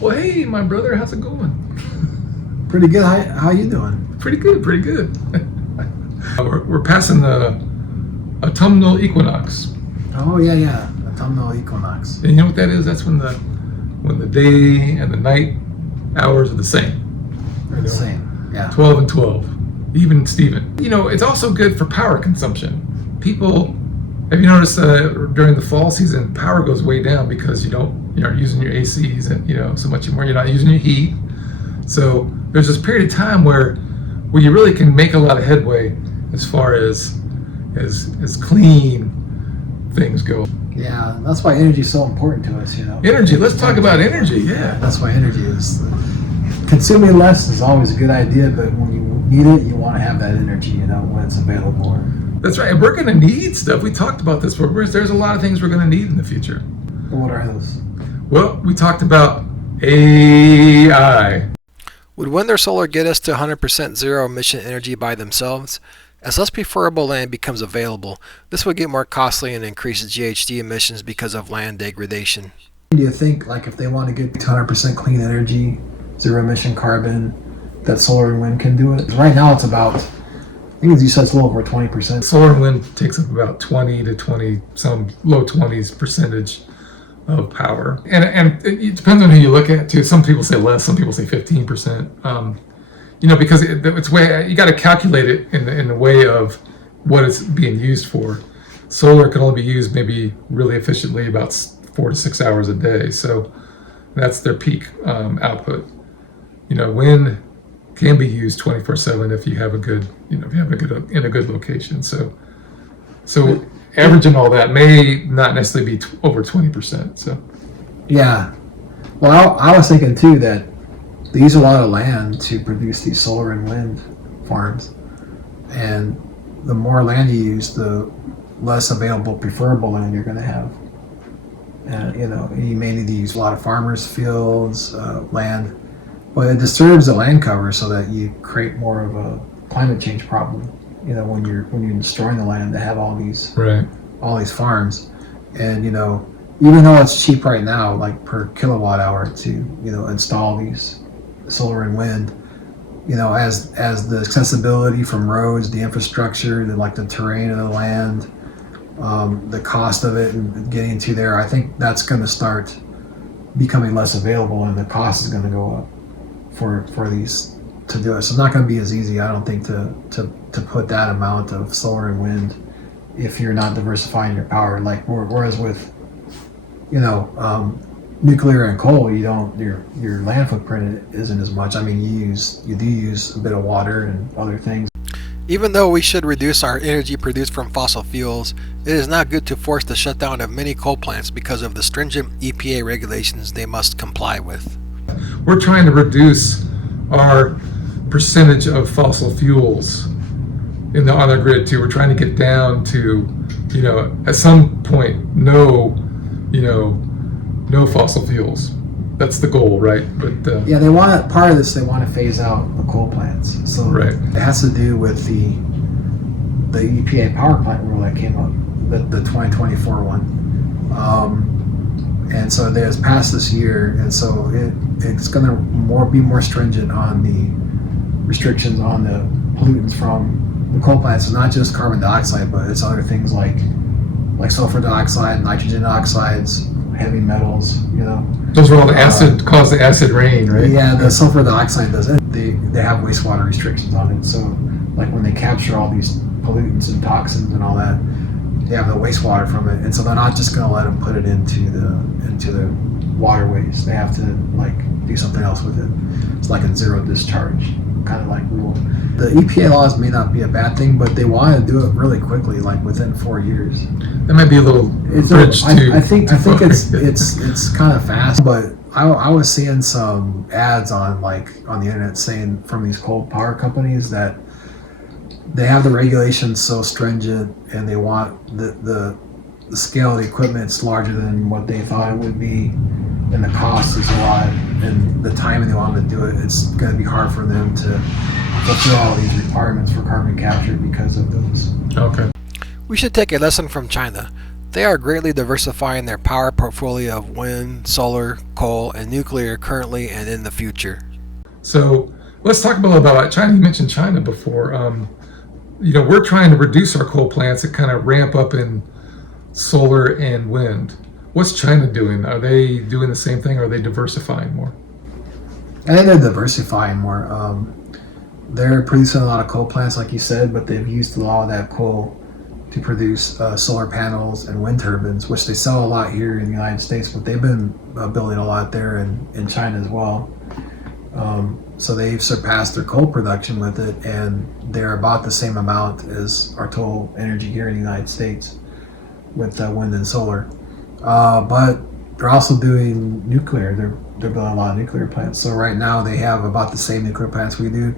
Well, hey, my brother, how's it going? Pretty good. How you doing? Pretty good, pretty good. We're passing the autumnal equinox. Oh yeah, autumnal equinox. And you know what that is? That's when the day and the night hours are the same. They're the same. Yeah. 12 and 12. Even Steven. You know, it's also good for power consumption. People, have you noticed during the fall season, power goes way down because you aren't using your ACs and so much more. You're not using your heat. So there's this period of time where you really can make a lot of headway as far as clean things go. Yeah, that's why energy is so important to us. Energy. Let's talk about energy. Yeah. That's why energy is. Consuming less is always a good idea, but when you need it, you want to have that energy, when it's available. That's right. And we're going to need stuff. We talked about this. There's a lot of things we're going to need in the future. What are those? Well, we talked about AI. Would wind or solar get us to 100% zero emission energy by themselves? As less preferable land becomes available, this would get more costly and increase GHG emissions because of land degradation. Do you think, if they want to get to 100% clean energy, zero emission carbon, that solar and wind can do it? Right now it's about, I think as you said, it's a little over 20%. Solar and wind takes up about 20 to 20, some low 20s percentage of power. And it depends on who you look at too. Some people say less, some people say 15%. Because it's way, you got to calculate it in the way of what it's being used for. Solar can only be used maybe really efficiently about 4 to 6 hours a day. So that's their peak output. Wind can be used 24/7 if you have a good, in a good location. So averaging all that may not necessarily be over 20%. So yeah, well, I was thinking too that they use a lot of land to produce these solar and wind farms, and the more land you use, the less available preferable land you're going to have. And you may need to use a lot of farmers' fields, land. But it disturbs the land cover so that you create more of a climate change problem. When you're destroying the land to have all these farms, and even though it's cheap right now, like per kilowatt hour to install these solar and wind, as the accessibility from roads, the infrastructure, the terrain of the land, the cost of it and getting to there, I think that's going to start becoming less available, and the cost is going to go up for these to do it. So it's not going to be as easy, I don't think, to put that amount of solar and wind if you're not diversifying your power. Whereas with nuclear and coal, your land footprint isn't as much. I mean, you do use a bit of water and other things. Even though we should reduce our energy produced from fossil fuels, it is not good to force the shutdown of many coal plants because of the stringent EPA regulations they must comply with. We're trying to reduce our percentage of fossil fuels on the grid too. We're trying to get down to, at some point, no fossil fuels. That's the goal, right? But yeah, part of this. They want to phase out the coal plants. So it has to do with the EPA power plant rule that came up, the 2024 one. And so it was passed this year, and so it's going to be more stringent on the restrictions on the pollutants from the coal plants. It's not just carbon dioxide, but it's other things like sulfur dioxide, nitrogen oxides, heavy metals. Those are all the cause the acid rain, right? Yeah, the sulfur dioxide does it. They have wastewater restrictions on it. So when they capture all these pollutants and toxins and all that, they have the wastewater from it, and so they're not just going to let them put it into the waterways. They have to do something else with it. It's like a zero discharge kind of rule. The EPA laws may not be a bad thing, but they want to do it really quickly, within 4 years. That might be a little bridge too. I think it's kind of fast, but I was seeing some ads on the internet saying from these coal power companies that they have the regulations so stringent, and they want the scale of the equipment's larger than what they thought it would be, and the cost is a lot, and the timing they want them to do it, it's going to be hard for them to fulfill all these requirements for carbon capture because of those. Okay. We should take a lesson from China. They are greatly diversifying their power portfolio of wind, solar, coal, and nuclear currently and in the future. So let's talk a little about China. You mentioned China before. We're trying to reduce our coal plants and kind of ramp up in solar and wind. What's China doing? Are they doing the same thing, or are they diversifying more? I think they're diversifying more. They're producing a lot of coal plants, like you said, but they've used a lot of that coal to produce solar panels and wind turbines, which they sell a lot here in the United States, but they've been building a lot there in China as well. So they've surpassed their coal production with it, and they're about the same amount as our total energy here in the United States with wind and solar. But they're also doing nuclear. They're building a lot of nuclear plants. So right now they have about the same nuclear plants we do.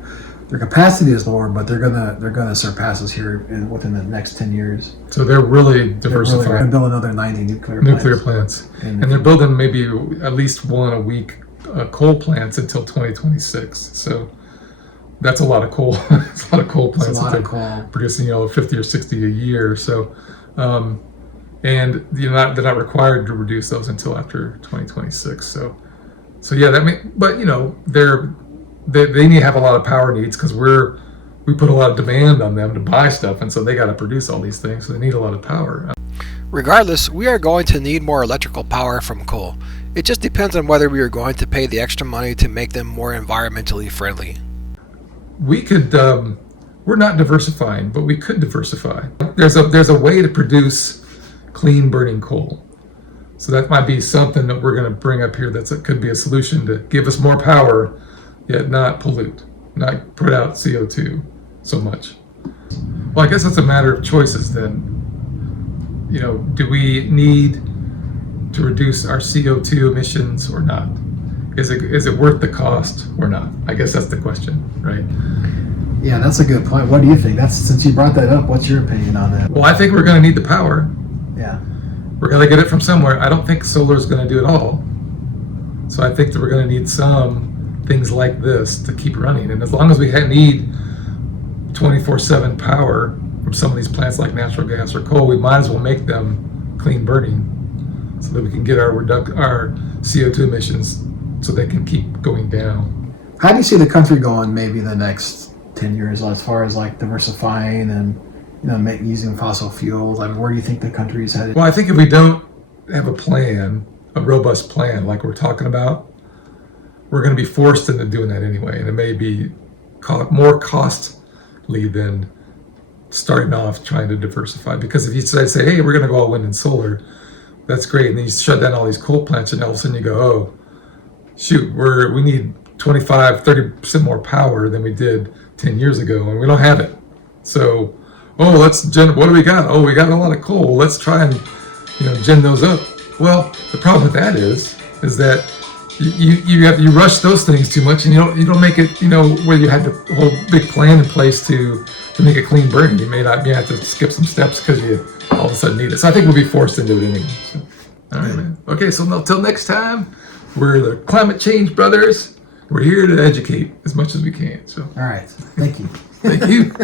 Their capacity is lower, but they're gonna surpass us here within the next 10 years. So they're really diversifying. They're gonna build another 90 nuclear plants. And they're building maybe at least one a week coal plants until 2026. So that's a lot of coal. It's a lot of coal plants. It's a lot of coal. Producing 50 or 60 a year. So and they're not required to reduce those until after 2026. So yeah, but they need to have a lot of power needs, because we put a lot of demand on them to buy stuff, and so they got to produce all these things, so they need a lot of power. Regardless, we are going to need more electrical power from coal. It just depends on whether we are going to pay the extra money to make them more environmentally friendly. We could, we're not diversifying, but we could diversify. There's a way to produce clean burning coal. So that might be something that we're going to bring up here. Could be a solution to give us more power, yet not pollute, not put out CO2 so much. Well, I guess it's a matter of choices then. Do we need to reduce our CO2 emissions or not? Is it worth the cost or not? I guess that's the question, right? Yeah, that's a good point. What do you think? Since you brought that up, what's your opinion on that? Well, I think we're going to need the power. Yeah. We're going to get it from somewhere. I don't think solar is going to do it all. So I think that we're going to need some things like this to keep running. And as long as we need 24/7 power from some of these plants like natural gas or coal, we might as well make them clean burning so that we can get our CO2 emissions so they can keep going down. How do you see the country going maybe the next 10 years as far as like diversifying and using fossil fuels? I mean, where do you think the country is headed? Well, I think if we don't have a robust plan like we're talking about, we're going to be forced into doing that anyway, and it may be more costly than starting off trying to diversify. Because if you say, hey, we're going to go all wind and solar, that's great, and then you shut down all these coal plants, and all of a sudden you go, oh, shoot, we need 25-30% more power than we did 10 years ago, and we don't have it. So, what do we got? Oh, we got a lot of coal. Let's try and gen those up. Well, the problem with that is that you rush those things too much, and you don't make it where you had the whole big plan in place to make it clean burning. You may have to skip some steps because you all of a sudden need it. So I think we'll be forced into it anyway. So, all right, man. Okay, so until next time, we're the Climate Change Brothers. We're here to educate as much as we can. So all right, thank you. Thank you.